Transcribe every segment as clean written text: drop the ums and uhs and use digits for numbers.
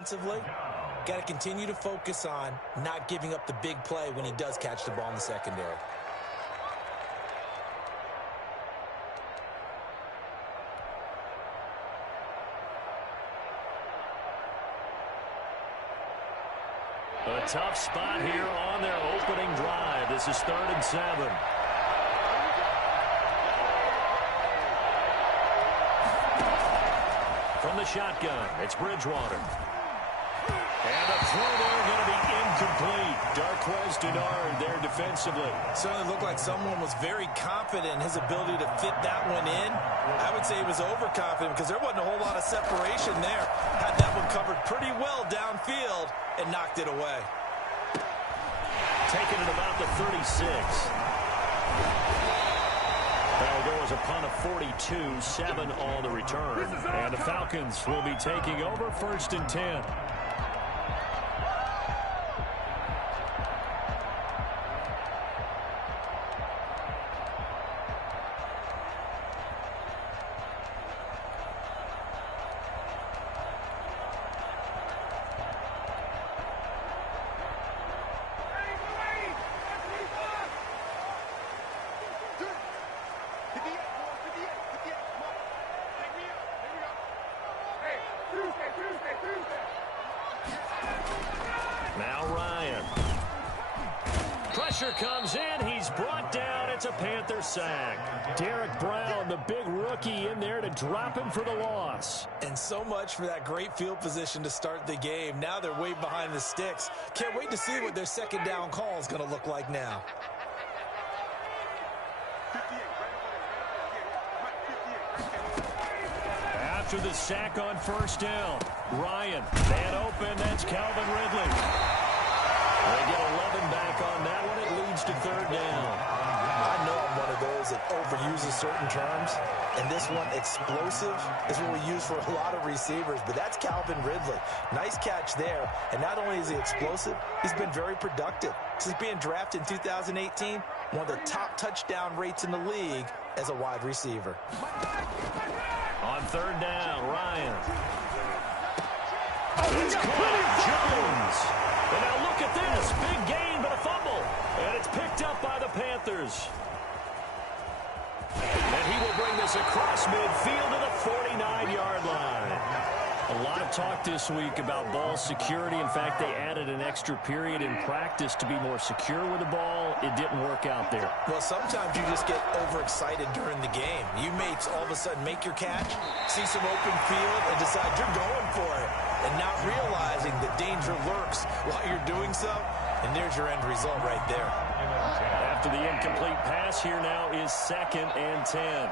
Defensively, got to continue to focus on not giving up the big play when he does catch the ball in the secondary. A tough spot here on their opening drive. This is 3rd and 7. From the shotgun, it's Bridgewater. And the throw there going to be incomplete. Darquez Denard there defensively. Certainly looked like someone was very confident in his ability to fit that one in. I would say he was overconfident because there wasn't a whole lot of separation there. Had that one covered pretty well downfield and knocked it away. Taking it about the 36. That'll go as a punt of 42, 7 on the return. And the Falcons will be taking over 1st and 10. Now Ryan. Pressure comes in. He's brought down. It's a Panther sack. Derek Brown, the big rookie, in there to drop him for the loss. And so much for that great field position to start the game. Now they're way behind the sticks. Can't wait to see what their second down call is going to look like now. After the sack on 1st down, Ryan, man open, that's Calvin Ridley. They get 11 back on that one. It leads to 3rd down. I know I'm one of those that overuses certain terms, and this one, explosive, is what we use for a lot of receivers, but that's Calvin Ridley. Nice catch there, and not only is he explosive, he's been very productive. Since being drafted in 2018, one of the top touchdown rates in the league as a wide receiver. On 3rd down, Ryan. Oh, it's caught. Jones. And now look at this. Big gain, but a fumble. And it's picked up by the Panthers. And he will bring this across midfield to the 49-yard line. A lot of talk this week about ball security. In fact, they added an extra period in practice to be more secure with the ball. It didn't work out there. Well, sometimes you just get overexcited during the game. You may all of a sudden make your catch, see some open field, and decide you're going for it, and not realizing the danger lurks while you're doing so. And there's your end result right there. After the incomplete pass, here now is 2nd and 10.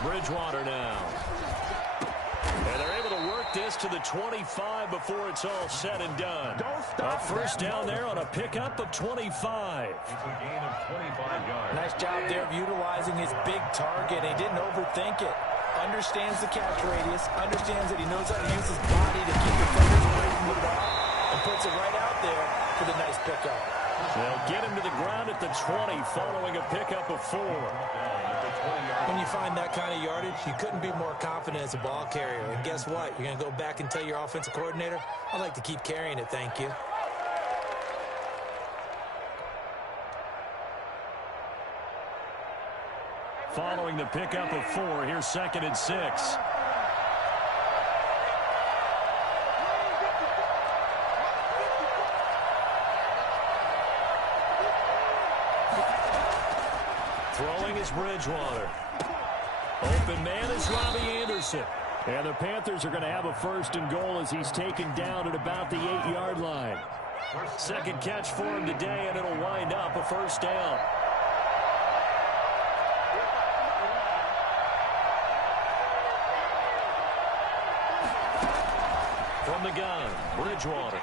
Bridgewater now. And they're able to work this to the 25 before it's all said and done. A 1st down there on a pickup of 25. Nice job there of utilizing his big target. He didn't overthink it. Understands the catch radius. Understands that he knows how to use his body to keep defenders away from the ball. And puts it right out there for the nice pickup. They'll get him to the ground at the 20 following a pickup of 4. When you find that kind of yardage, you couldn't be more confident as a ball carrier. And guess what? You're going to go back and tell your offensive coordinator, I'd like to keep carrying it, thank you. Following the pickup of 4, here's 2nd and 6. Throwing is Bridgewater. Open man is Robbie Anderson. And the Panthers are going to have a 1st and goal as he's taken down at about the 8-yard line. Second catch for him today, and it'll wind up a 1st down. From the gun, Bridgewater.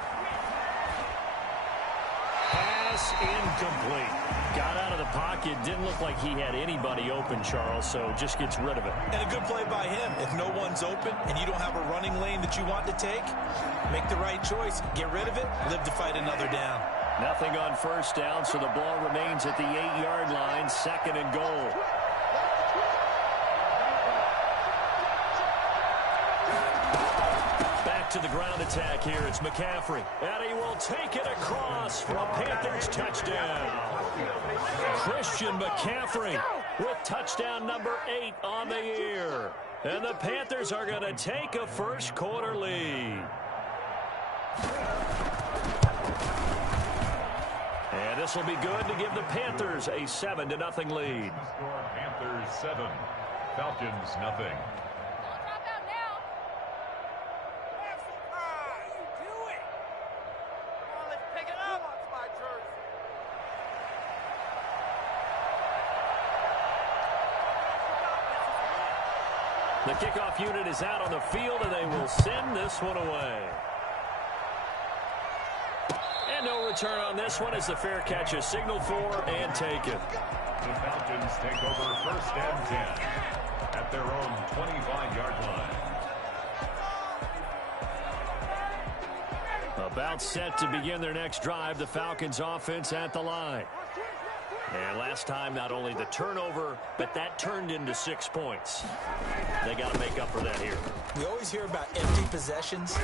Pass incomplete. Got out of the pocket. Didn't look like he had anybody open, Charles, so just gets rid of it. And a good play by him. If no one's open and you don't have a running lane that you want to take, make the right choice. Get rid of it. Live to fight another down. Nothing on first down, so the ball remains at the 8-yard line, 2nd and goal. Back to the ground attack here. It's McCaffrey. And he will take it across for a Panthers touchdown. Christian McCaffrey with touchdown number 8 on the year. And the Panthers are going to take a first-quarter lead. And this will be good to give the Panthers a 7-0 lead. Panthers 7, Falcons nothing. The kickoff unit is out on the field, and they will send this one away. And no return on this one as the fair catch is signaled for and taken. The Falcons take over 1st and 10 at their own 25-yard line. About set to begin their next drive, the Falcons offense at the line. And last time, not only the turnover, but that turned into 6 points. They got to make up for that here. We always hear about empty possessions,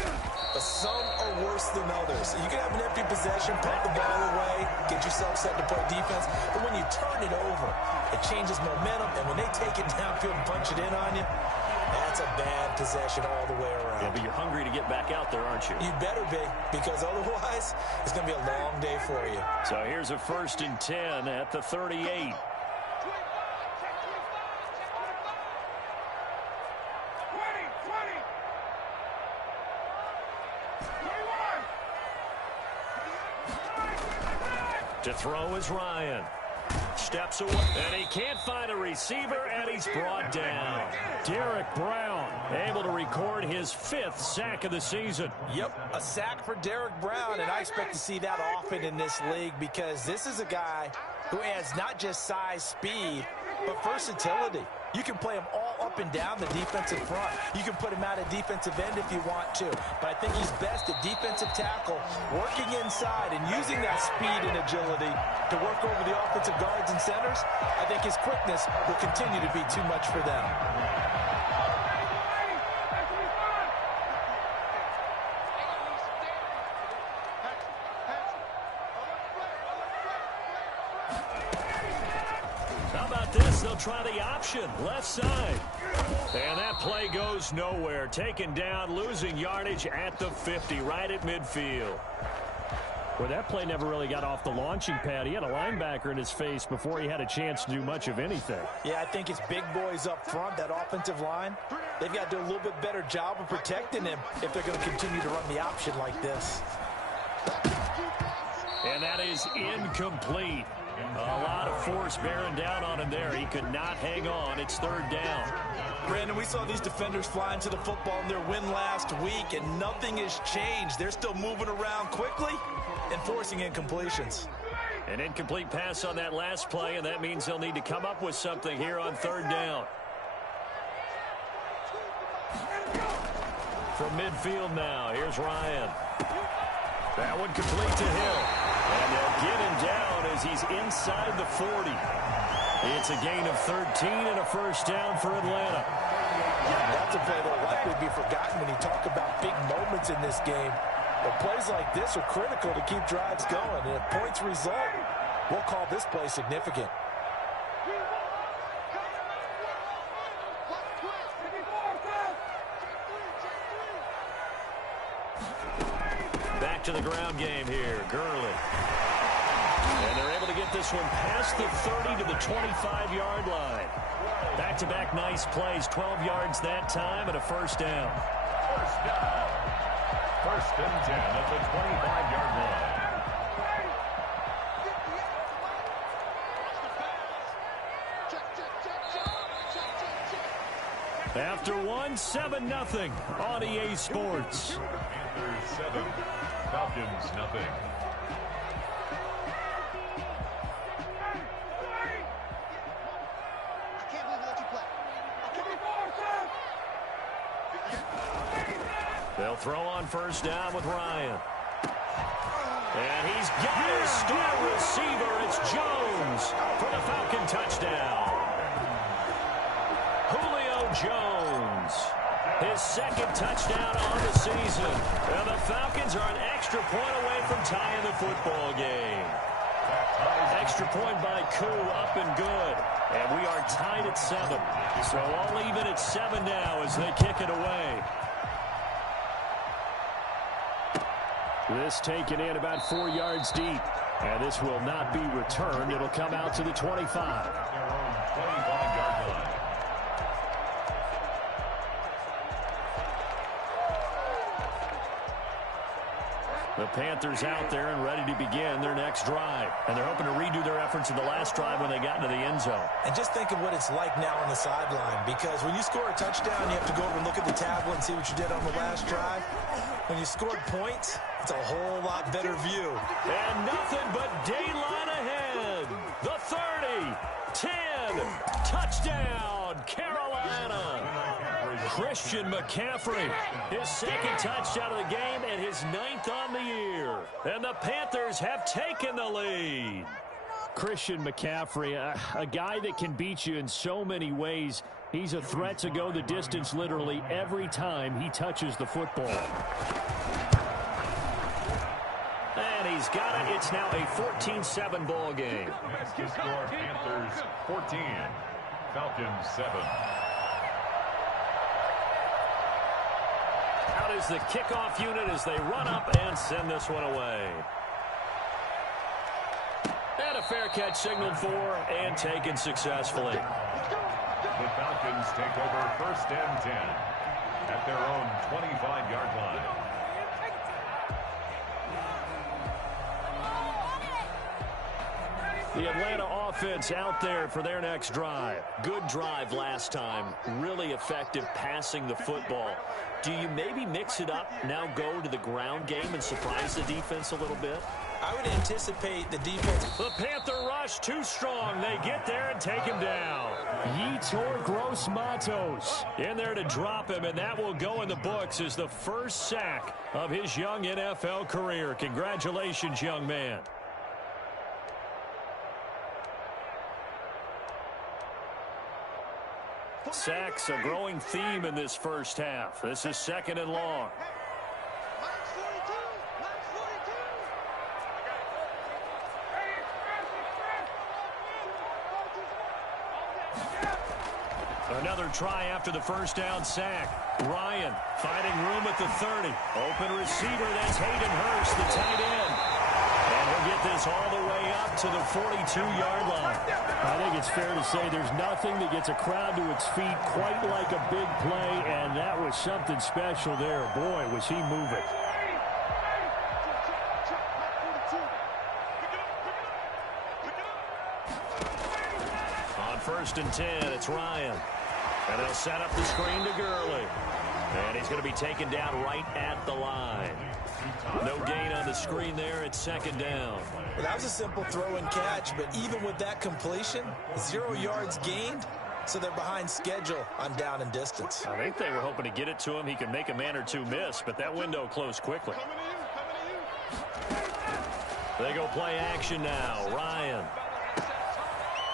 but some are worse than others. You can have an empty possession, pump the ball away, get yourself set to play defense, but when you turn it over, it changes momentum, and when they take it downfield and punch it in on you, that's a bad possession all the way around. Yeah, but you're hungry to get back out there, aren't you? You better be, because otherwise, it's going to be a long day for you. So here's a 1st and 10 at the 38. To throw is Ryan. Steps away, and he can't find a receiver, and he's brought down. Derek Brown able to record his 5th sack of the season. Yep, a sack for Derek Brown, and I expect to see that often in this league because this is a guy who has not just size, speed, but versatility. You can play him all up and down the defensive front. You can put him out at defensive end if you want to. But I think he's best at defensive tackle, working inside and using that speed and agility to work over the offensive guards and centers. I think his quickness will continue to be too much for them. They'll try the option, left side. And that play goes nowhere. Taken down, losing yardage at the 50, right at midfield. Well, that play never really got off the launching pad. He had a linebacker in his face before he had a chance to do much of anything. Yeah, I think it's big boys up front, that offensive line. They've got to do a little bit better job of protecting him if they're going to continue to run the option like this. And that is incomplete. A lot of force bearing down on him there. He could not hang on. It's 3rd down. Brandon, we saw these defenders flying to the football in their win last week, and nothing has changed. They're still moving around quickly and forcing incompletions. An incomplete pass on that last play, and that means they'll need to come up with something here on 3rd down. From midfield now, here's Ryan. That one complete to Hill. And they'll get him down as he's inside the 40. It's a gain of 13 and a 1st down for Atlanta. That's a play that will likely be forgotten when you talk about big moments in this game. But plays like this are critical to keep drives going. And if points result, we'll call this play significant. Back to the ground game here, Gurley. And they're able to get this one past the 30 to the 25-yard line. Back-to-back nice plays, 12 yards that time and a 1st down. 1st and 10 at the 25-yard line. After one, 7-0 on EA Sports. Panthers 7, Falcons nothing. They'll throw on 1st down with Ryan. And he's got his star receiver. It's Jones for the Falcon touchdown. Julio Jones, his second touchdown on the season. And the Falcons are an extra point away from tying the football game. Extra point by Koo, up and good. And we are tied at 7. So all even at 7 now as they kick it away. This taken in about 4 yards deep. And this will not be returned. It'll come out to the 25. 25-yard line. The Panthers out there and ready to begin their next drive. And they're hoping to redo their efforts in the last drive when they got into the end zone. And just think of what it's like now on the sideline, because when you score a touchdown, you have to go over and look at the tablet and see what you did on the last drive. When you scored points, it's a whole lot better view. And nothing but daylight ahead. The 30, 10, touchdown, Carolina. Christian McCaffrey, his second touchdown of the game and his 9th on the year. And the Panthers have taken the lead. Christian McCaffrey, a guy that can beat you in so many ways. He's a threat to go the distance literally every time he touches the football. And he's got it. It's now a 14-7 ball game. Next to score, Panthers 14, Falcons 7. Out is the kickoff unit as they run up and send this one away. And a fair catch signaled for and taken successfully. The Falcons take over 1st and 10 at their own 25-yard line. The Atlanta offense out there for their next drive. Good drive last time. Really effective passing the football. Do you maybe mix it up, now go to the ground game and surprise the defense a little bit? I would anticipate the defense. The Panther rush too strong. They get there and take him down. Yetur Gross-Matos in there to drop him, and that will go in the books as the first sack of his young NFL career. Congratulations, young man. Sacks, a growing theme in this first half. This is 2nd and long. Another try after the first down sack. Ryan finding room at the 30. Open receiver, that's Hayden Hurst, the tight end. And he'll get this all the way up to the 42-yard line. I think it's fair to say there's nothing that gets a crowd to its feet quite like a big play, and that was something special there. Boy, was he moving. On 1st and 10, it's Ryan. And they'll set up the screen to Gurley. And he's going to be taken down right at the line. No gain on the screen there. It's 2nd down. Well, that was a simple throw and catch, but even with that completion, 0 yards gained, so they're behind schedule on down and distance. I think they were hoping to get it to him. He could make a man or two miss, but that window closed quickly. They go play action now. Ryan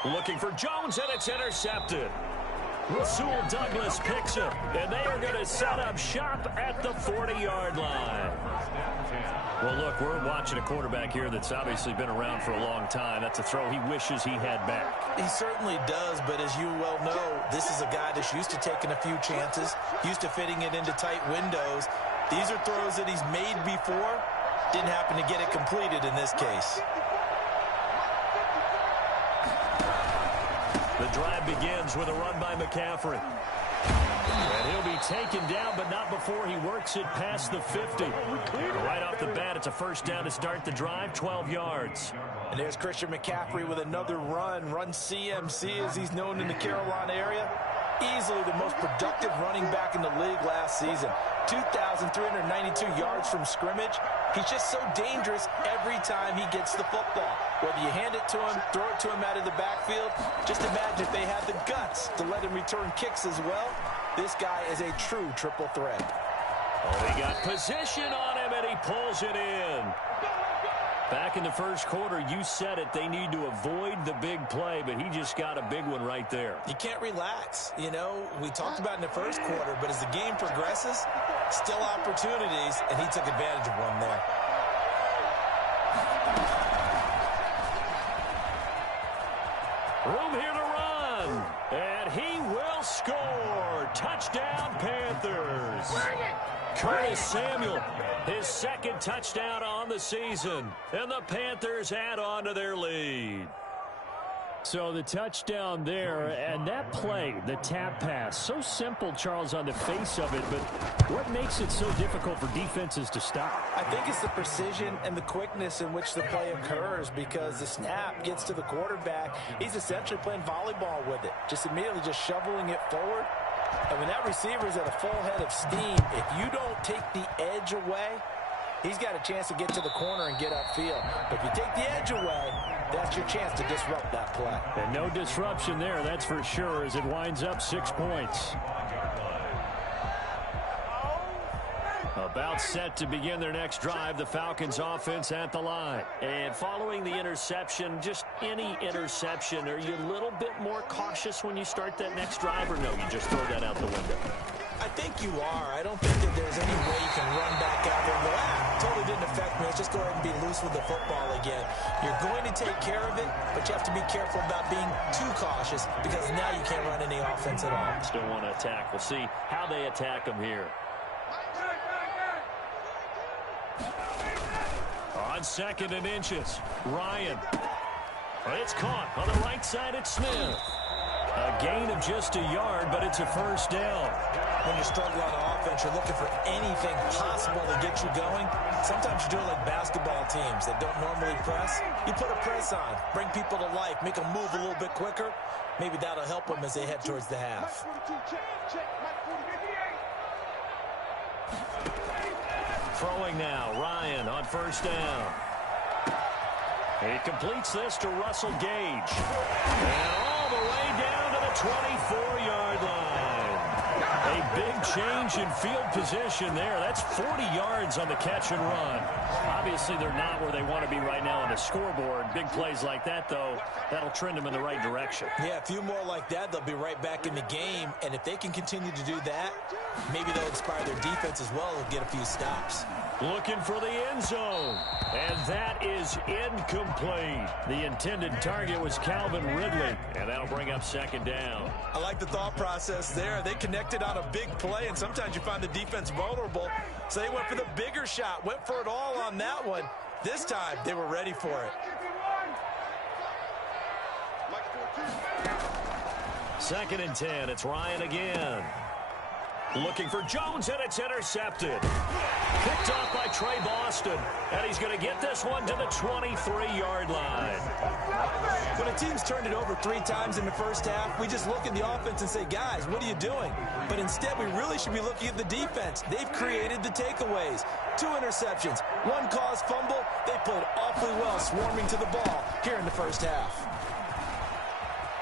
looking for Jones, and it's intercepted. Rasul Douglas picks him, and they are going to set up shop at the 40-yard line. Well, look, we're watching a quarterback here that's obviously been around for a long time. That's a throw he wishes he had back. He certainly does, but as you well know, this is a guy that's used to taking a few chances, used to fitting it into tight windows. These are throws that he's made before. Didn't happen to get it completed in this case. The drive begins with a run by McCaffrey. And he'll be taken down, but not before he works it past the 50. Right off the bat, it's a first down to start the drive, 12 yards. And there's Christian McCaffrey with another run CMC as he's known in the Carolina area. Easily the most productive running back in the league last season. 2,392 yards from scrimmage. He's just so dangerous every time he gets the football. Whether you hand it to him, throw it to him out of the backfield, just imagine if they had the guts to let him return kicks as well. This guy is a true triple threat. Oh, he got position on him, and he pulls it in. Back in the first quarter, you said it, they need to avoid the big play, but he just got a big one right there. You can't relax. You know, we talked about in the first quarter, but as the game progresses, still opportunities, and he took advantage of one there. Room here to run, and he will score. Touchdown, Panthers. Curtis Samuel, his second touchdown on the season, and the Panthers add on to their lead. So the touchdown there, and that play, the tap pass, so simple, Charles, on the face of it, but what makes it so difficult for defenses to stop? I think it's the precision and the quickness in which the play occurs, because the snap gets to the quarterback. He's essentially playing volleyball with it, just immediately just shoveling it forward. And when that receiver is at a full head of steam, if you don't take the edge away, he's got a chance to get to the corner and get upfield. But if you take the edge away, that's your chance to disrupt that play. And no disruption there, that's for sure, as it winds up 6 points. About set to begin their next drive, the Falcons offense at the line. And following the interception, just any interception, are you a little bit more cautious when you start that next drive, or no, you just throw that out the window? I think you are. I don't think that there's any way you can run back out there and go, totally didn't affect me. Let's just go ahead and be loose with the football again. You're going to take care of it, but you have to be careful about being too cautious, because now you can't run any offense at all. Still want to attack. We'll see how they attack them here. On 2nd and inches, Ryan. It's caught on the right side at Smith. A gain of just a yard, but it's a first down. When you're struggling on offense, you're looking for anything possible to get you going. Sometimes you do it like basketball teams that don't normally press. You put a press on, bring people to life, make them move a little bit quicker. Maybe that'll help them as they head towards the half. Throwing now, Ryan on first down. He completes this to Russell Gage. And all the way down to the 24-yard line. A big change in field position there. That's 40 yards on the catch and run. Obviously, they're not where they want to be right now on the scoreboard. Big plays like that, though, that'll trend them in the right direction. Yeah, a few more like that, they'll be right back in the game. And if they can continue to do that, maybe they'll inspire their defense as well and get a few stops. Looking for the end zone. And that is incomplete. The intended target was Calvin Ridley. And that'll bring up 2nd down. I like the thought process there. They connected on a big play, and sometimes you find the defense vulnerable. So they went for the bigger shot, went for it all on that one. This time, they were ready for it. 2nd and 10. It's Ryan again. Looking for Jones, and it's intercepted. Picked off by Trey Boston. And he's going to get this one to the 23-yard line. When a team's turned it over 3 times in the first half, we just look at the offense and say, guys, what are you doing? But instead, we really should be looking at the defense. They've created the takeaways. 2 interceptions, 1 caused fumble. They played awfully well swarming to the ball here in the first half.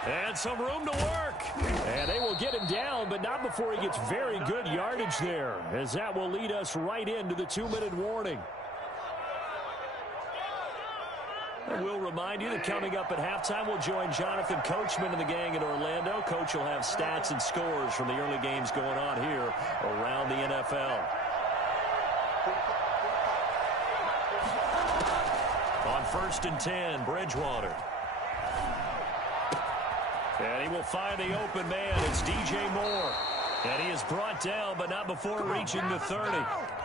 And some room to work. And they will get him down, but not before he gets very good yardage there, as that will lead us right into the 2-minute warning. And we'll remind you that coming up at halftime, we'll join Jonathan Coachman and the gang in Orlando. Coach will have stats and scores from the early games going on here around the NFL. On 1st and 10, Bridgewater. And he will find the open man. It's DJ Moore. And he is brought down, but not before reaching the 30.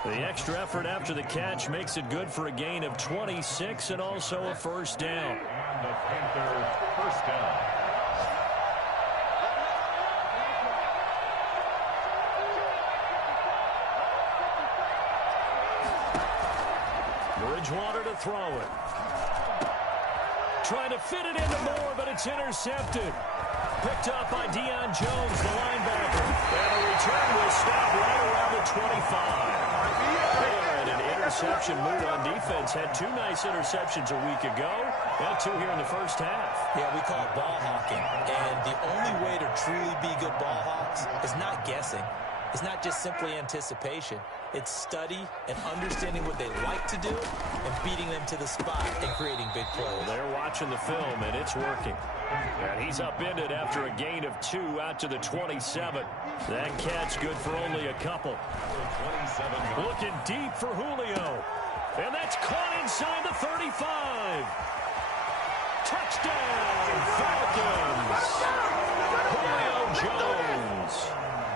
The extra effort after the catch makes it good for a gain of 26 and also a first down. And the Panthers first down. Bridgewater to throw it. Trying to fit it into Moore, but it's intercepted. Picked up by Deion Jones, the linebacker. And the return will stop right around the 25. And an interception mood on defense. Had 2 nice interceptions a week ago. Now 2 here in the first half. Yeah, we call it ball hawking. And the only way to truly be good ball hawks is not guessing. is not just simply anticipation. It's study and understanding what they like to do and beating them to the spot and creating big plays. Well, they're watching the film, and it's working. And he's upended after a gain of 2 out to the 27. That catch good for only a couple. Looking deep for Julio. And that's caught inside the 35. Touchdown, Falcons. Julio Jones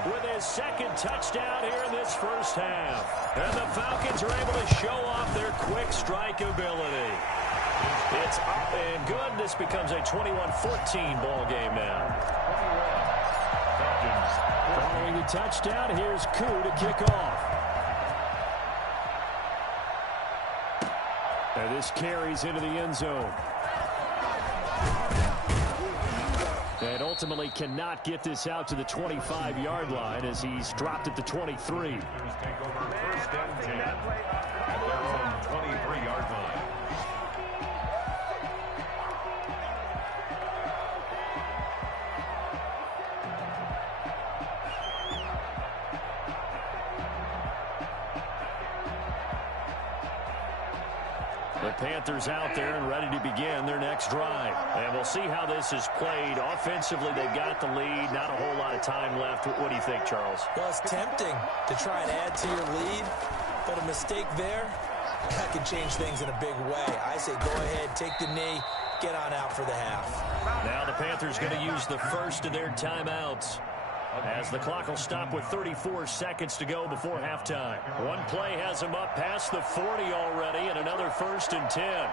with his second touchdown here in this first half. And the Falcons are able to show off their quick strike ability. It's up and good. This becomes a 21-14 ball game now. Following the touchdown, here's Koo to kick off. And this carries into the end zone. And ultimately cannot get this out to the 25-yard line as he's dropped at the 23. Take over first and 10 at their own 23-yard line. The Panthers out there and ready to begin their next drive. And we'll see how this is played. Offensively, they've got the lead. Not a whole lot of time left. What do you think, Charles? Well, it's tempting to try and add to your lead, but a mistake there, that can change things in a big way. I say go ahead, take the knee, get on out for the half. Now the Panthers going to use the first of their timeouts, as the clock will stop with 34 seconds to go before halftime. One play has him up past the 40 already, and another 1st and 10.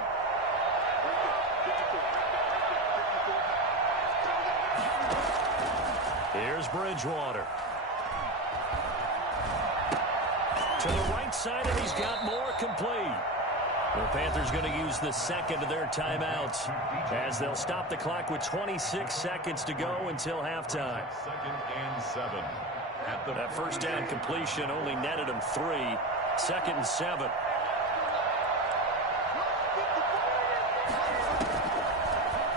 Here's Bridgewater. To the right side, and he's got more complete. The Panthers going to use the second of their timeouts as they'll stop the clock with 26 seconds to go until halftime. 2nd and 7. That first down completion only netted him 3. 2nd and 7.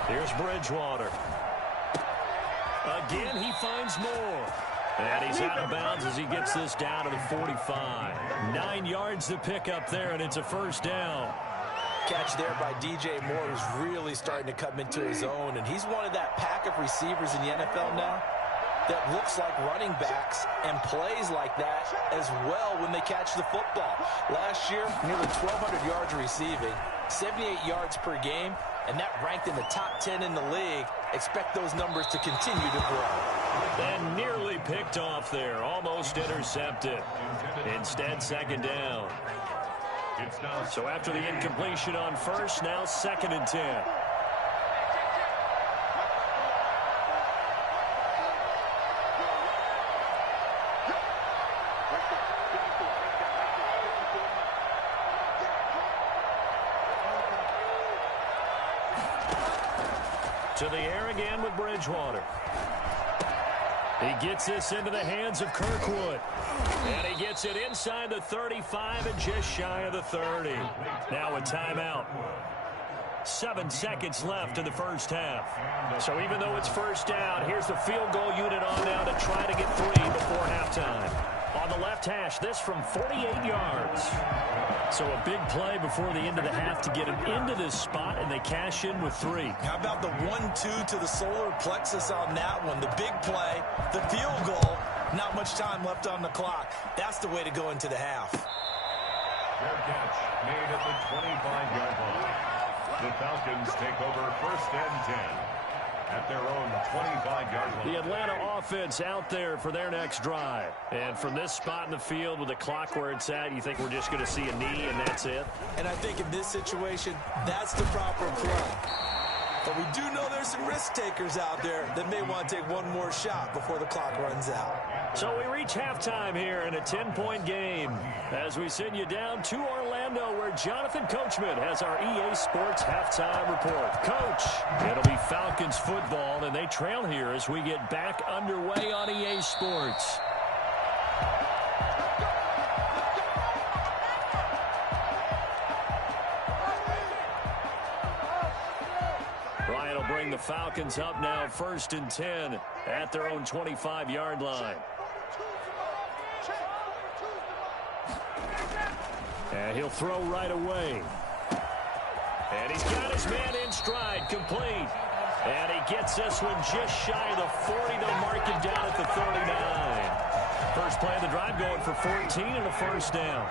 Here's Bridgewater. Again, he finds more. And he's out of bounds as he gets this down to the 45. 9 yards to pick up there, and it's a first down. Catch there by DJ Moore, who's really starting to come into his own, and he's one of that pack of receivers in the NFL now that looks like running backs and plays like that as well when they catch the football. Last year, nearly 1,200 yards receiving, 78 yards per game, and that ranked in the top 10 in the league. Expect those numbers to continue to grow. And nearly picked off there, almost intercepted. Instead, 2nd down. So after the incompletion on first, now 2nd and 10. To the air again with Bridgewater. He gets this into the hands of Kirkwood. And he gets it inside the 35 and just shy of the 30. Now a timeout. 7 seconds left in the first half. So even though it's first down, here's the field goal unit on now to try to get 3 before halftime. On the left hash, this from 48 yards. So a big play before the end of the half to get him into this spot, and they cash in with 3. How about the 1-2 to the solar plexus on that one? The big play, the field goal, not much time left on the clock. That's the way to go into the half. Fair catch made at the 25-yard line. The Falcons take over 1st and 10 at their own 25-yard line. The Atlanta offense out there for their next drive. And from this spot in the field with the clock where it's at, you think we're just going to see a knee and that's it? And I think in this situation, that's the proper play. But we do know there's some risk takers out there that may want to take one more shot before the clock runs out. So we reach halftime here in a 10-point game as we send you down to Orlando where Jonathan Coachman has our EA Sports halftime report. Coach, it'll be Falcons football, and they trail here as we get back underway on EA Sports. Ryan will bring the Falcons up now 1st and 10 at their own 25-yard line. And he'll throw right away. And he's got his man in stride, complete. And he gets this one just shy of the 40. They'll mark him down at the 39. First play of the drive going for 14 and a first down.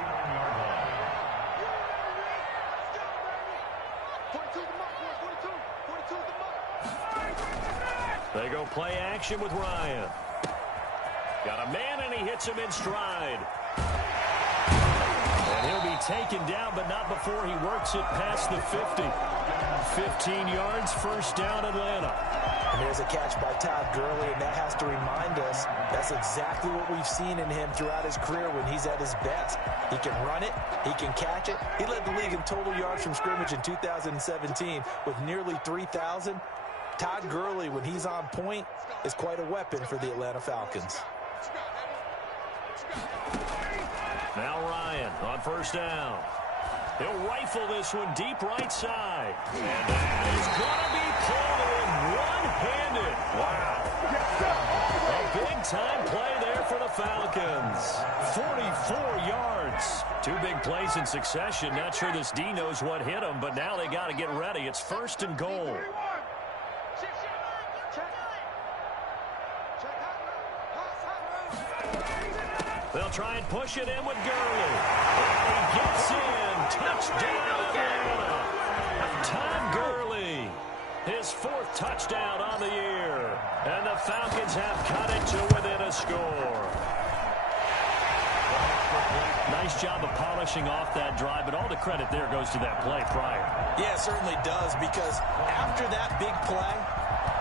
They go play action with Ryan. Got a man, and he hits him in stride. And he'll be taken down, but not before he works it past the 50. 15 yards, first down, Atlanta. And there's a catch by Todd Gurley, and that has to remind us that's exactly what we've seen in him throughout his career when he's at his best. He can run it. He can catch it. He led the league in total yards from scrimmage in 2017 with nearly 3,000. Todd Gurley, when he's on point, is quite a weapon for the Atlanta Falcons. Now Ryan on first down. He'll rifle this one deep right side. And that is going to be pulled in one-handed. Wow. A big-time play there for the Falcons. 44 yards. Two big plays in succession. Not sure this D knows what hit him, but now they got to get ready. It's first and goal. They'll try and push it in with Gurley. And he gets in. Touchdown, Atlanta. Todd Gurley. His fourth touchdown on the year. And the Falcons have cut it to within a score. Nice job of polishing off that drive, but all the credit there goes to that play prior. Yeah, it certainly does, because after that big play,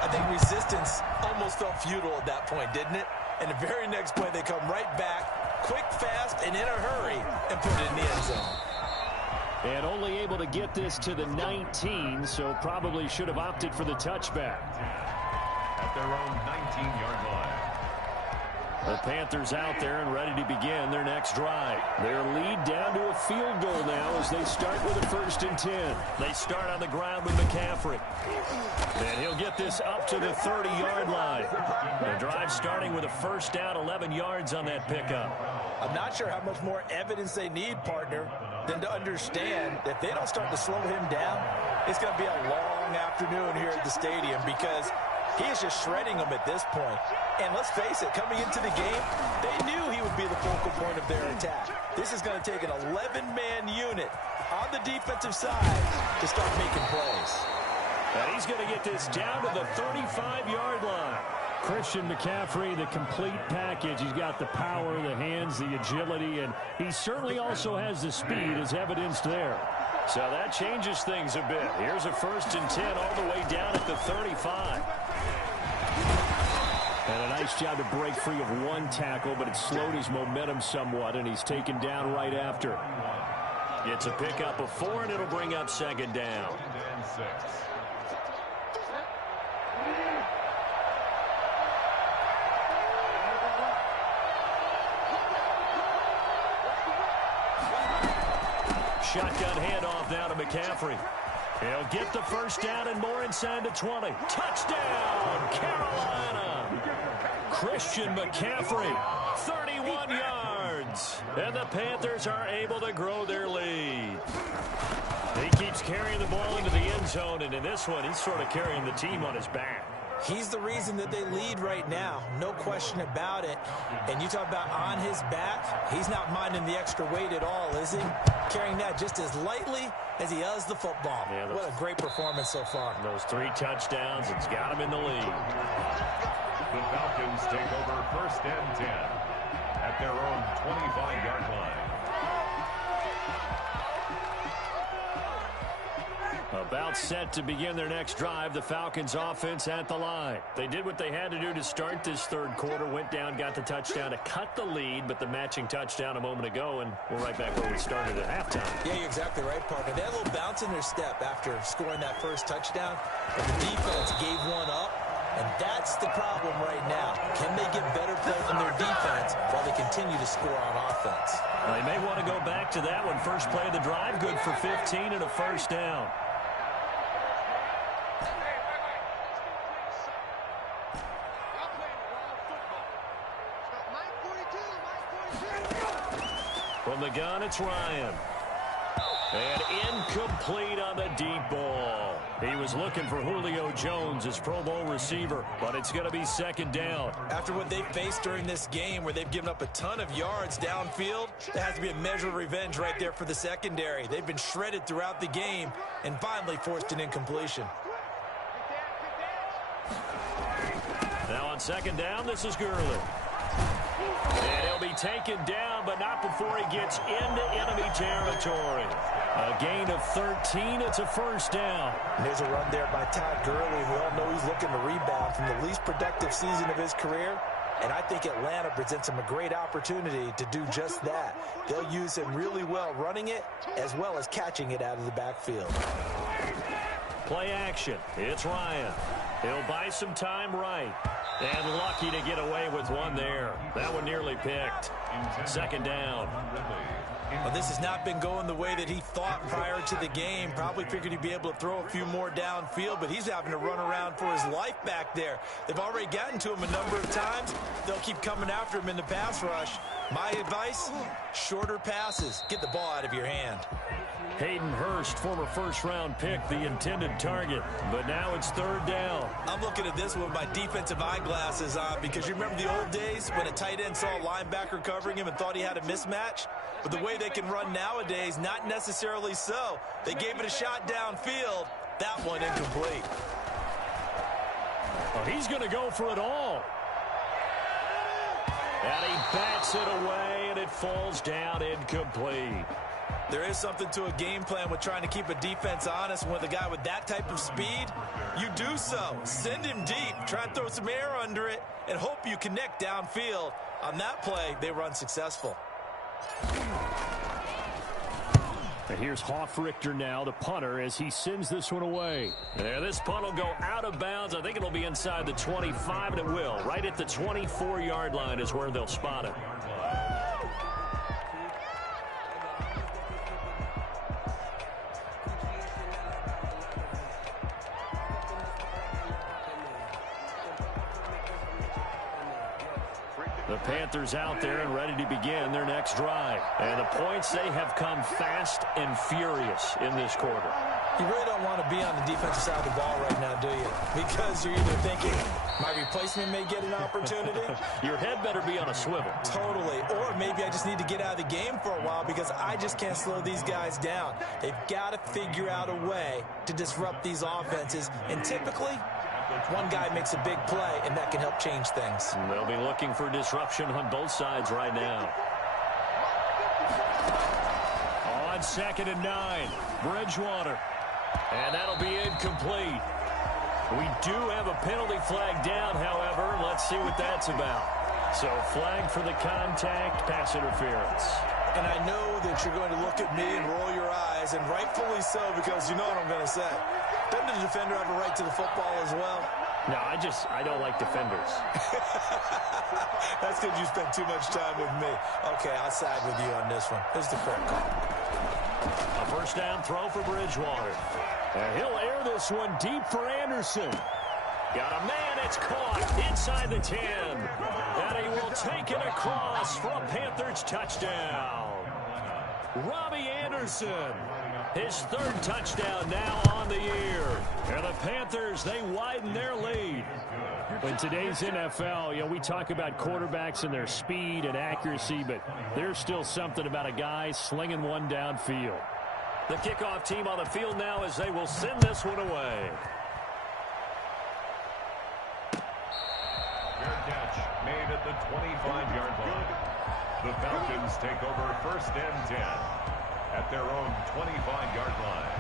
I think resistance almost felt futile at that point, didn't it? And the very next play, they come right back, quick, fast, and in a hurry, and put it in the end zone. And only able to get this to the 19, so probably should have opted for the touchback. At their own 19-yard line. The Panthers out there and ready to begin their next drive. Their lead down to a field goal now as they start with a 1st and 10. They start on the ground with McCaffrey. And he'll get this up to the 30-yard line. The drive starting with a first down, 11 yards on that pickup. I'm not sure how much more evidence they need, partner, than to understand that if they don't start to slow him down, it's going to be a long afternoon here at the stadium, because he is just shredding them at this point. And let's face it, coming into the game, they knew he would be the focal point of their attack. This is going to take an 11-man unit on the defensive side to start making plays. And he's going to get this down to the 35-yard line. Christian McCaffrey, the complete package. He's got the power, the hands, the agility, and he certainly also has the speed as evidenced there. So that changes things a bit. Here's a 1st and 10 all the way down at the 35. And a nice job to break free of one tackle, but it slowed his momentum somewhat, and he's taken down right after. Gets a pickup of 4, and it'll bring up 2nd down. Shotgun handoff now to McCaffrey. He'll get the first down and more inside the 20. Touchdown, Carolina! Christian McCaffrey, 31 yards. And the Panthers are able to grow their lead. He keeps carrying the ball into the end zone, and in this one, he's sort of carrying the team on his back. He's the reason that they lead right now, no question about it. And you talk about on his back, he's not minding the extra weight at all, is he? Carrying that just as lightly as he does the football. Yeah, what a great performance so far. Those 3 touchdowns, it's got him in the lead. The Falcons take over 1st and 10 at their own 25-yard line. About set to begin their next drive, the Falcons offense at the line. They did what they had to do to start this 3rd quarter, went down, got the touchdown to cut the lead, but the matching touchdown a moment ago, and we're right back where we started at halftime. Yeah, you're exactly right, partner. They had a little bounce in their step after scoring that first touchdown, but the defense gave one up, and that's the problem right now. Can they get better play from their defense while they continue to score on offense? Well, they may want to go back to that one. First play of the drive, good for 15 and a first down. From the gun, it's Ryan. And incomplete on the deep ball. He was looking for Julio Jones, his Pro Bowl receiver, but it's going to be second down. After what they've faced during this game where they've given up a ton of yards downfield, there has to be a measure of revenge right there for the secondary. They've been shredded throughout the game and finally forced an incompletion. Now on second down, this is Gurley. And he'll be taken down, but not before he gets into enemy territory. A gain of 13. It's a first down. And there's a run there by Todd Gurley. We all know he's looking to rebound from the least productive season of his career. And I think Atlanta presents him a great opportunity to do just that. They'll use him really well running it as well as catching it out of the backfield. Play action. It's Ryan. He'll buy some time right. And lucky to get away with one there. That one nearly picked. Second down. Well, this has not been going the way that he thought prior to the game. Probably figured he'd be able to throw a few more downfield, but he's having to run around for his life back there. They've already gotten to him a number of times. They'll keep coming after him in the pass rush. My advice, shorter passes. Get the ball out of your hand. Hayden Hurst, former first-round pick, the intended target. But now it's third down. I'm looking at this with my defensive eyeglasses on because you remember the old days when a tight end saw a linebacker covering him and thought he had a mismatch? But the way they can run nowadays, not necessarily so. They gave it a shot downfield. That one incomplete. Oh, he's going to go for it all. And he bats it away, and it falls down incomplete. There is something to a game plan with trying to keep a defense honest. With a guy with that type of speed, you do so. Send him deep, try and throw some air under it, and hope you connect downfield. On that play, they were unsuccessful. And here's Hoffrichter now, the punter, as he sends this one away. And this punt will go out of bounds. I think it'll be inside the 25, and it will. Right at the 24-yard line is where they'll spot it. The Panthers out there and ready to begin their next drive. And the points, they have come fast and furious in this quarter. You really don't want to be on the defensive side of the ball right now, do you? Because you're either thinking, my replacement may get an opportunity. Your head better be on a swivel. Totally. Or maybe I just need to get out of the game for a while because I just can't slow these guys down. They've got to figure out a way to disrupt these offenses. And typically, one guy makes a big play, and that can help change things. And they'll be looking for disruption on both sides right now. On second and 9, Bridgewater. And that'll be incomplete. We do have a penalty flag down, however. Let's see what that's about. So flag for the contact, pass interference. And I know that you're going to look at me and roll your eyes, and rightfully so, because you know what I'm going to say. Doesn't the defender have a right to the football as well? No, I don't like defenders. That's because you spent too much time with me. Okay, I'll side with you on this one. Here's the fair call. A first down throw for Bridgewater. And he'll air this one deep for Anderson. Got a man, it's caught inside the 10. And he will take it across for a Panthers touchdown. Robbie Anderson, his third touchdown now on the year. And the Panthers, they widen their lead. In today's NFL, we talk about quarterbacks and their speed and accuracy, but there's still something about a guy slinging one downfield. The kickoff team on the field now as they will send this one away. Fair catch made at the 25-yard line. The Falcons take over first and 10 at their own 25-yard line.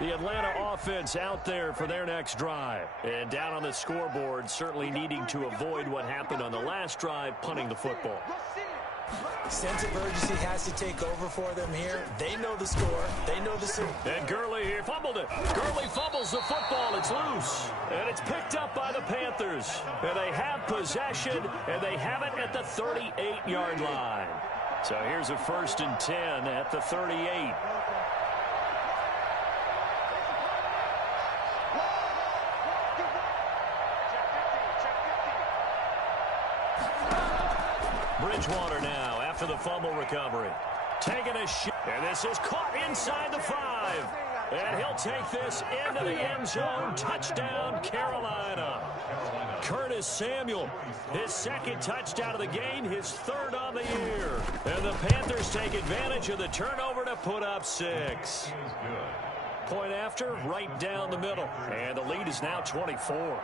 The Atlanta offense out there for their next drive. And down on the scoreboard, certainly needing to avoid what happened on the last drive, punting the football. Sense of urgency has to take over for them here. They know the score. They know the score. And Gurley here fumbled it. Gurley fumbles the football. It's loose. And it's picked up by the Panthers. And they have possession, and they have it at the 38-yard line. So here's a first and 10 at the 38. Bridgewater now after the fumble recovery. Taking a shot. And this is caught inside the 5. And he'll take this into the end zone. Touchdown, Carolina. Curtis Samuel, his second touchdown of the game, his third on the year. And the Panthers take advantage of the turnover to put up 6. Point after, right down the middle. And the lead is now 24.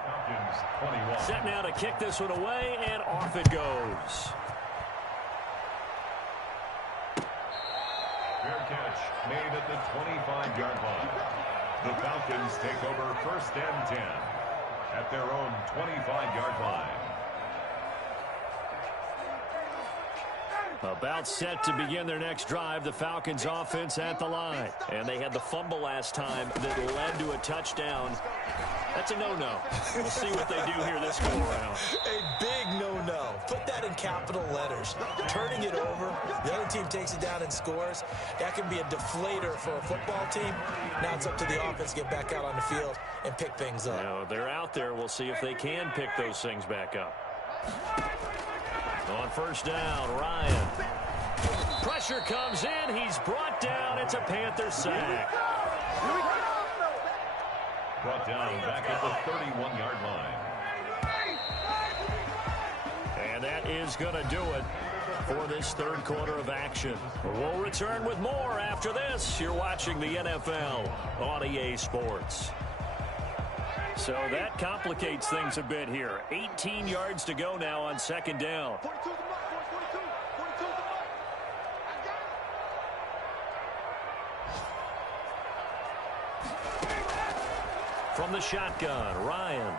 Set now to kick this one away, and off it goes. Fair catch made at the 25-yard line. The Falcons take over first and 10 at their own 25-yard line. About set to begin their next drive, the Falcons offense at the line. And they had the fumble last time that led to a touchdown. That's a no-no. We'll see what they do here this go-around. A big no-no. Put that in capital letters. Turning it over, the other team takes it down and scores. That can be a deflator for a football team. Now it's up to the offense to get back out on the field and pick things up. Now, they're out there. We'll see if they can pick those things back up. On first down, Ryan. Pressure comes in. He's brought down. It's a Panther sack. Brought down back at the 31-yard line. And that is going to do it for this third quarter of action. We'll return with more after this. You're watching the NFL on EA Sports. So that complicates things a bit here. 18 yards to go now on second down. From the shotgun, Ryan.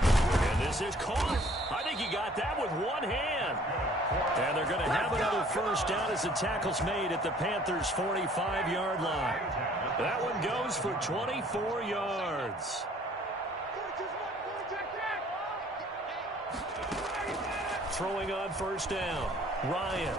And this is caught. I think he got that with one hand. And they're going to have another first down as the tackle's made at the Panthers' 45-yard line. That one goes for 24 yards. Throwing on first down, Ryan.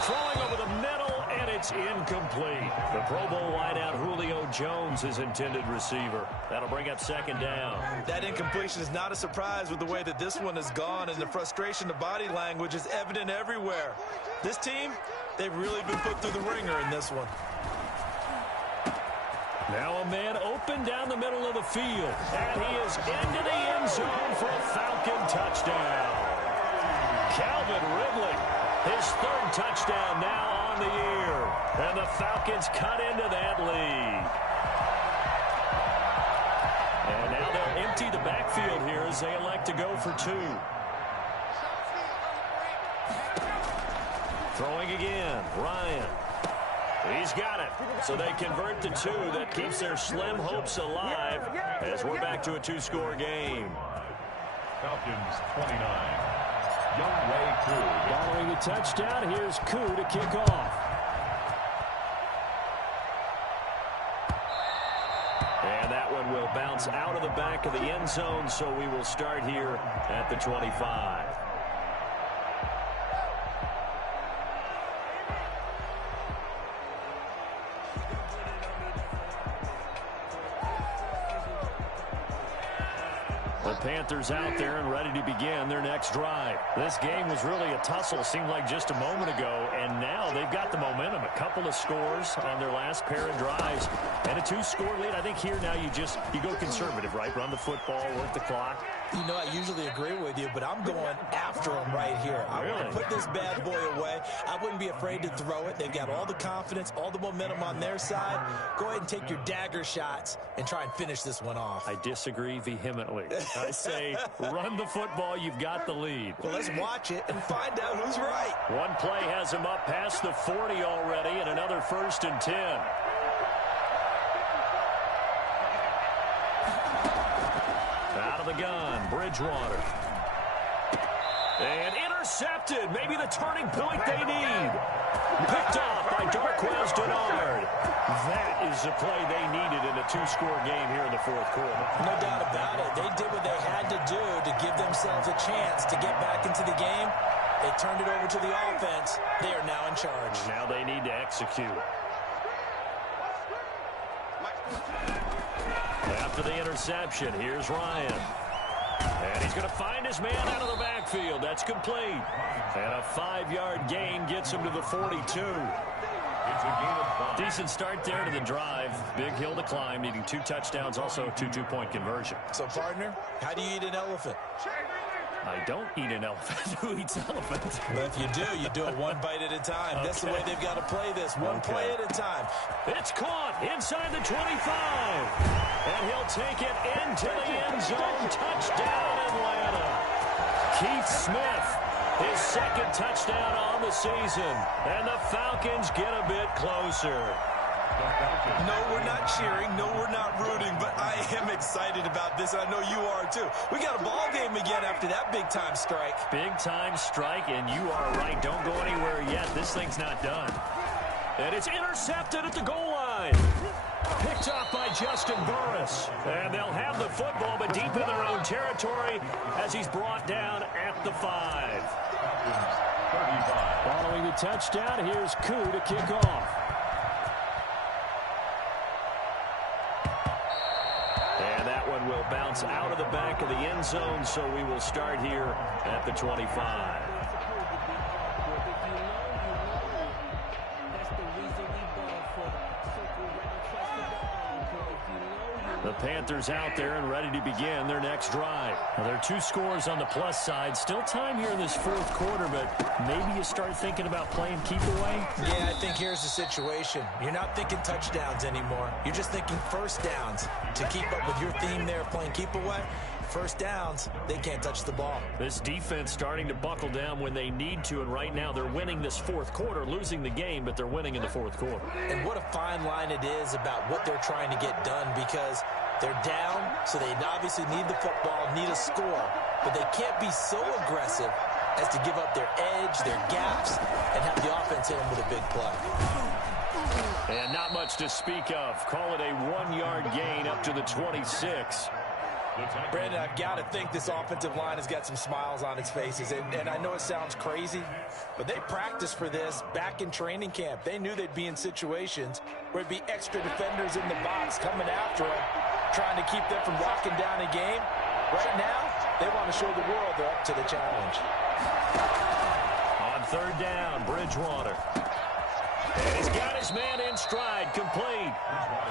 Throwing over the middle, and it's incomplete. The Pro Bowl wideout Julio Jones, his intended receiver. That'll bring up second down. That incompletion is not a surprise with the way that this one has gone, and the frustration, the body language is evident everywhere. This team, they've really been put through the ringer in this one. Now a man open down the middle of the field, and he is into the end zone for a Falcon touchdown. Calvin Ridley, his third touchdown now on the year, and the Falcons cut into that lead. And now they'll empty the backfield here as they elect to go for 2. Throwing again, Ryan. He's got it. So they convert the 2. That keeps their slim hopes alive as we're back to a 2-score game. Falcons 29. Younghoe Koo. Following the touchdown, here's Koo to kick off. And that one will bounce out of the back of the end zone, so we will start here at the 25. Panthers out there and ready to begin their next drive. This game was really a tussle, seemed like just a moment ago, and now they've got the momentum. A couple of scores on their last pair of drives and a 2-score lead. I think here now you go conservative, right? Run the football, work the clock. You know, I usually agree with you, but I'm going after them right here. I want to put this bad boy away. I wouldn't be afraid to throw it. They've got all the confidence, all the momentum on their side. Go ahead and take your dagger shots and try and finish this one off. I disagree vehemently. I say run the football. You've got the lead. Well, let's watch it and find out who's right. One play has him up past the 40 already, and another 1st and 10. Out of the gun, Bridgewater. And intercepted. Maybe the turning point they need. Picked off by Darquez Dennard. That is the play they needed in a 2-score game here in the fourth quarter. No doubt about it. They did what they had to do to give themselves a chance to get back into the game. They turned it over to the offense. They are now in charge. Now they need to execute. After the interception, here's Ryan. And he's going to find his man out of the backfield. That's complete. And a 5-yard gain gets him to the 42. It's a gain of 5. Decent start there to the drive. Big hill to climb, needing 2 touchdowns, also a 2-2-point conversion. So, partner, how do you eat an elephant? I don't eat an elephant. Who eats elephant? But if you do it one bite at a time. That's the way they've got to play this, one play at a time. It's caught inside the 25. And he'll take it into the end zone. Touchdown, Atlanta. Keith Smith, his second touchdown on the season. And the Falcons get a bit closer. No, we're not cheering. No, we're not rooting. But I am excited about this. I know you are, too. We got a ball game again after that big-time strike. Big-time strike, and you are right. Don't go anywhere yet. This thing's not done. And it's intercepted at the goal line. Picked off by Justin Burris. And they'll have the football, but deep in their own territory as he's brought down at the 5. Following the touchdown, here's Koo to kick off. And that one will bounce out of the back of the end zone, so we will start here at the 25. The Panthers out there and ready to begin their next drive. Well, there are 2 scores on the plus side. Still time here in this 4th quarter, but maybe you start thinking about playing keep away? Yeah, I think here's the situation. You're not thinking touchdowns anymore. You're just thinking first downs. To keep up with your theme there, playing keep away, first downs, they can't touch the ball. This defense starting to buckle down when they need to, and right now they're winning this 4th quarter, losing the game, but they're winning in the 4th quarter. And what a fine line it is about what they're trying to get done, because they're down, so they obviously need the football, need a score, but they can't be so aggressive as to give up their edge, their gaps, and have the offense hit them with a big play. And not much to speak of. Call it a 1-yard gain up to the 26. Brandon, I've got to think this offensive line has got some smiles on its faces. And I know it sounds crazy, but they practiced for this back in training camp. They knew they'd be in situations where it'd be extra defenders in the box coming after them, trying to keep them from locking down a game. Right now, they want to show the world they're up to the challenge. On 3rd down, Bridgewater. And he's got his man in stride, complete.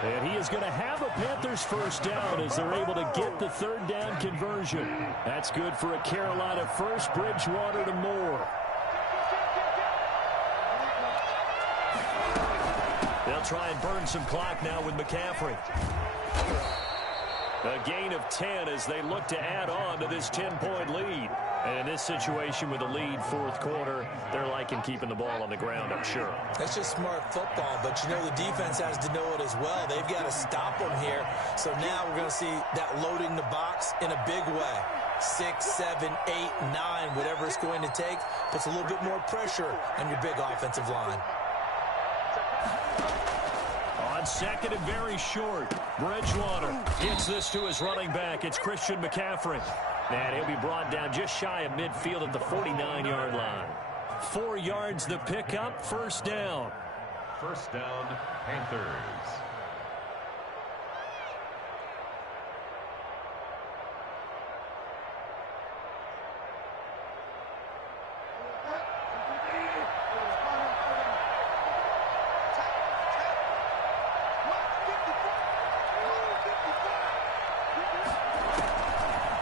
And he is going to have a Panthers first down as they're able to get the 3rd down conversion. That's good for a Carolina first. Bridgewater to Moore. They'll try and burn some clock now with McCaffrey. A gain of 10 as they look to add on to this 10-point lead. And in this situation with a lead 4th quarter, they're liking keeping the ball on the ground, I'm sure. That's just smart football, but you know the defense has to know it as well. They've got to stop them here. So now we're going to see that loading the box in a big way. 6, 7, 8, 9, whatever it's going to take, puts a little bit more pressure on your big offensive line. On 2nd and very short, Bridgewater gets this to his running back. It's Christian McCaffrey. And he'll be brought down just shy of midfield at the 49-yard line. 4 yards the pickup, first down. First down, Panthers.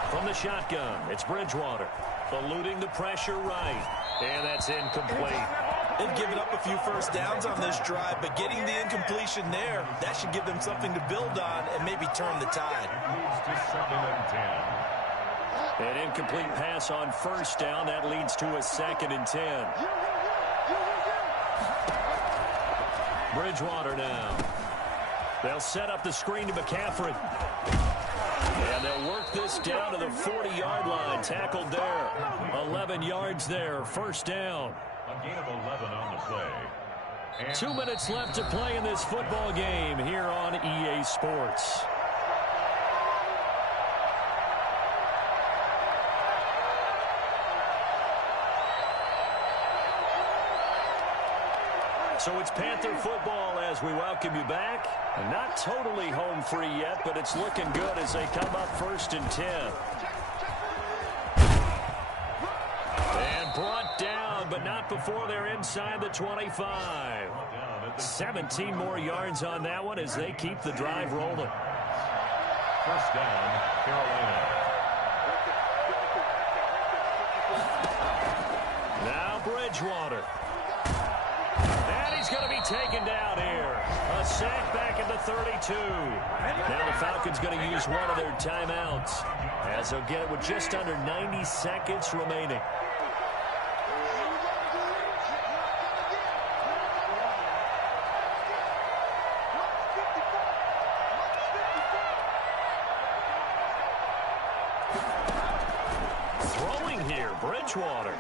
From the shotgun, it's Bridgewater. Eluding the pressure right. And that's incomplete. They've given up a few first downs on this drive, but getting the incompletion there, that should give them something to build on and maybe turn the tide. Moves to 2nd and 10. An incomplete pass on first down. That leads to a 2nd and 10. Bridgewater now. They'll set up the screen to McCaffrey. And they'll work this down to the 40-yard line. Tackled there. 11 yards there. First down. A gain of 11 on the play. And 2 minutes left to play in this football game here on EA Sports. So it's Panther football as we welcome you back. Not totally home free yet, but it's looking good as they come up 1st and 10. not before they're inside the 25. 17 more yards on that one as they keep the drive rolling. First down, Carolina. Now Bridgewater. And he's going to be taken down here. A sack back at the 32. Now the Falcons going to use one of their timeouts as they'll get it with just under 90 seconds remaining. Throwing here, Bridgewater.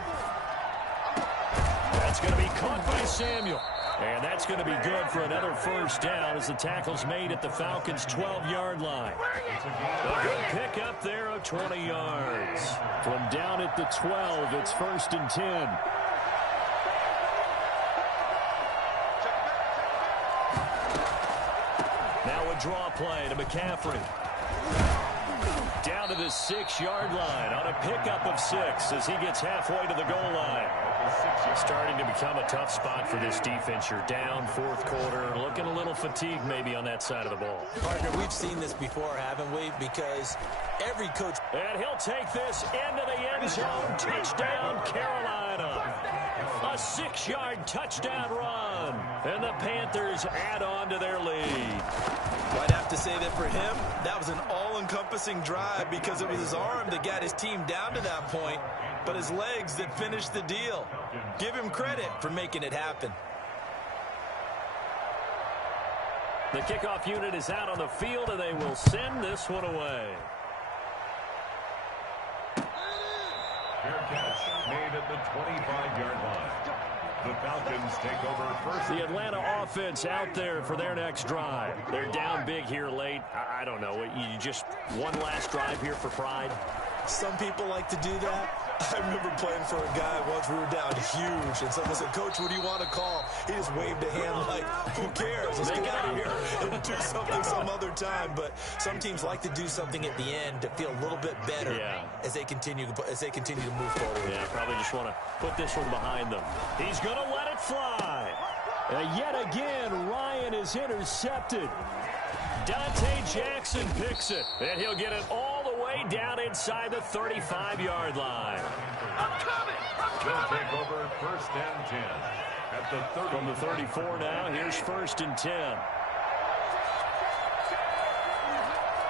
That's going to be caught by Samuel. And that's going to be good for another first down as the tackle's made at the Falcons' 12-yard line. A good pick up there of 20 yards. From down at the 12, it's 1st and 10. Now a draw play to McCaffrey. Down to the 6-yard line on a pickup of 6 as he gets halfway to the goal line. Starting to become a tough spot for this defense. You're down 4th quarter, looking a little fatigued maybe on that side of the ball. Partner, we've seen this before, haven't we? Because every coach... And he'll take this into the end zone. Touchdown, Carolina. A 6-yard touchdown run. And the Panthers add on to their lead. I'd have to say that for him, that was an all-encompassing drive because it was his arm that got his team down to that point, but his legs that finished the deal. Give him credit for making it happen. The kickoff unit is out on the field, and they will send this one away. Fair catch made at the 25-yard line. The Falcons take over first. The Atlanta offense out there for their next drive. They're down big here late. I don't know. You just one last drive here for pride? Some people like to do that. I remember playing for a guy once. We were down huge, and someone said, "Coach, what do you want to call?" He just waved a hand like, "Who cares? Let's get out of here and do something some other time." But some teams like to do something at the end to feel a little bit better as they continue to move forward. Yeah, probably just want to put this one behind them. He's going to let it fly. Yet again, Ryan is intercepted. Dante Jackson picks it, and he'll get it all the way down inside the 35-yard line. They'll take over 1st and 10 at the 30. From the 34 now, here's 1st and 10.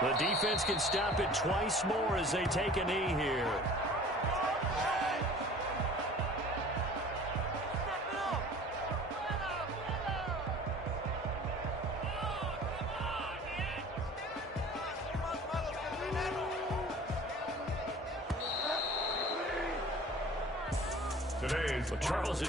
The defense can stop it twice more as they take a knee here. Today's Charles